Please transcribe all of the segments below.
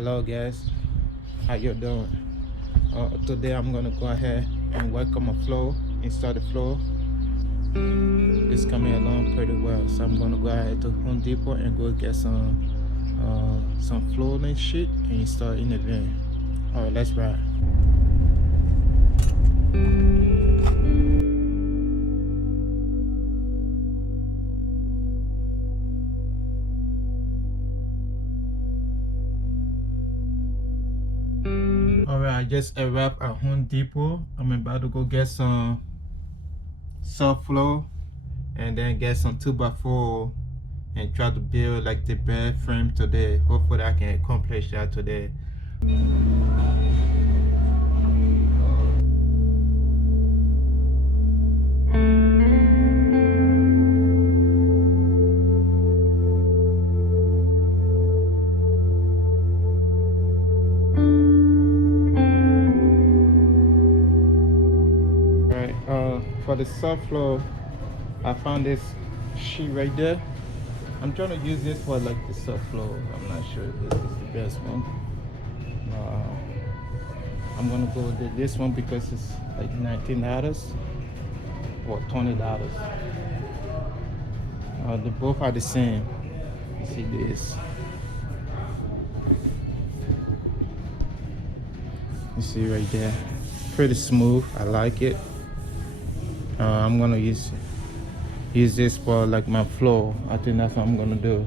Hello guys, how you doing? Today I'm gonna go ahead and work on my flow, install the flow. It's coming along pretty well, so I'm gonna go ahead to Home Depot and go get some flooring sheet and install in the van. All right, let's ride. Alright, I just arrived at Home Depot. I'm about to go get some soft floor and then get some 2x4 and try to build like the bed frame today. Hopefully I can accomplish that today. For the soft floor, I found this sheet right there. I'm trying to use this for like the soft floor. I'm not sure if this is the best one. I'm gonna go with this one because it's like $19 or $20. They both are the same. You see this? You see right there? Pretty smooth. I like it. I'm gonna use this for like my floor. I think that's what I'm gonna do.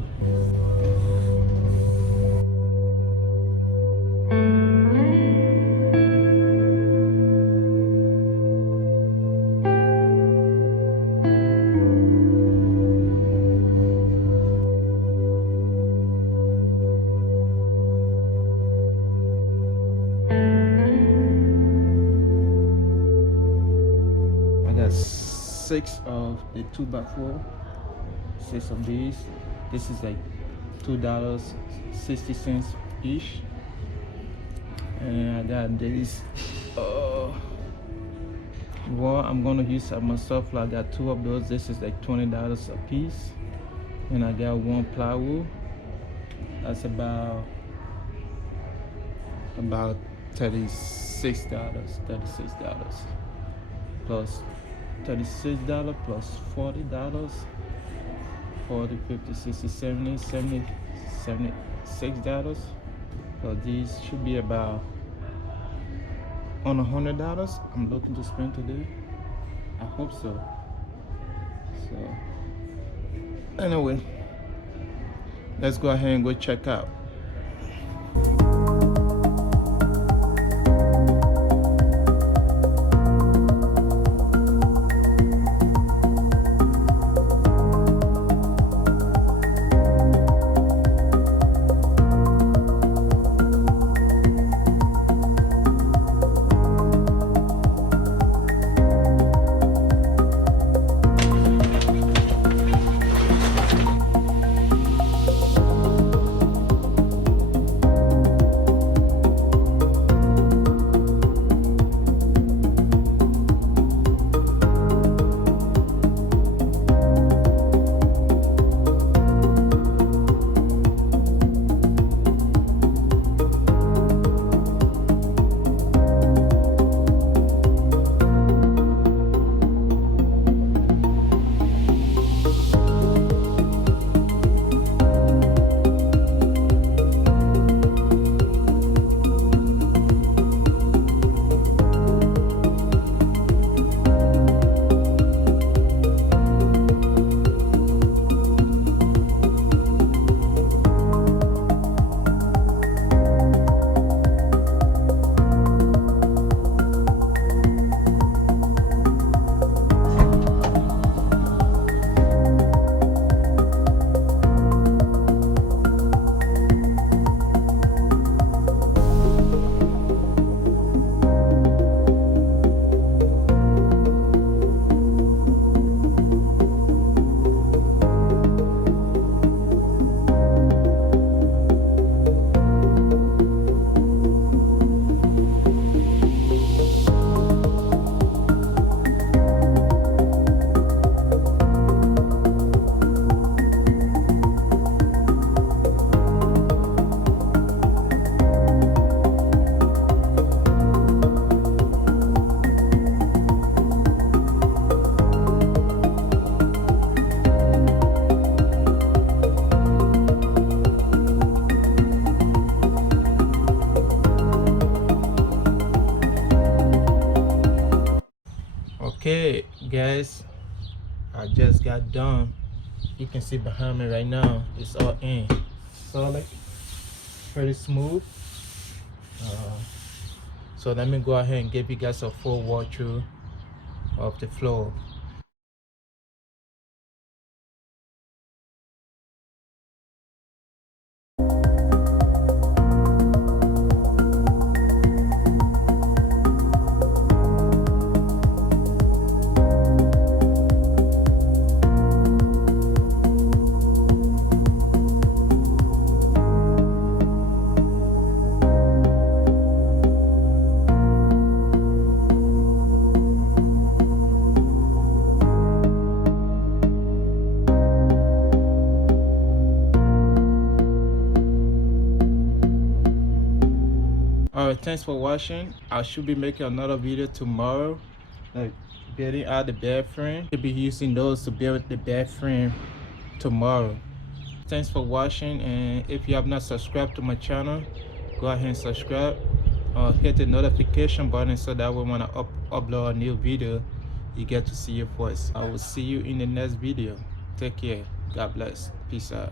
I got 6 of the 2x4, 6 of these. This is like $2.60 each. And I got this well, I'm gonna use myself. I got 2 of those. This is like $20 a piece. And I got 1 plywood. That's about $36 plus $36 plus $40, 40, 50, 60, 70, $76. So these should be about on $100 I'm looking to spend today. I hope so. So anyway, let's go ahead and go check out. Okay guys, I just got done. You can see behind me right now, it's all in solid, pretty smooth. So let me go ahead and give you guys a full walkthrough of the floor. Alright, thanks for watching. I should be making another video tomorrow, like building out the bed frame. I'll be using those to build the bed frame tomorrow. Thanks for watching, and if you have not subscribed to my channel, go ahead and subscribe. Hit the notification button so that when I upload a new video, you get to see it first. I will see you in the next video. Take care. God bless. Peace out.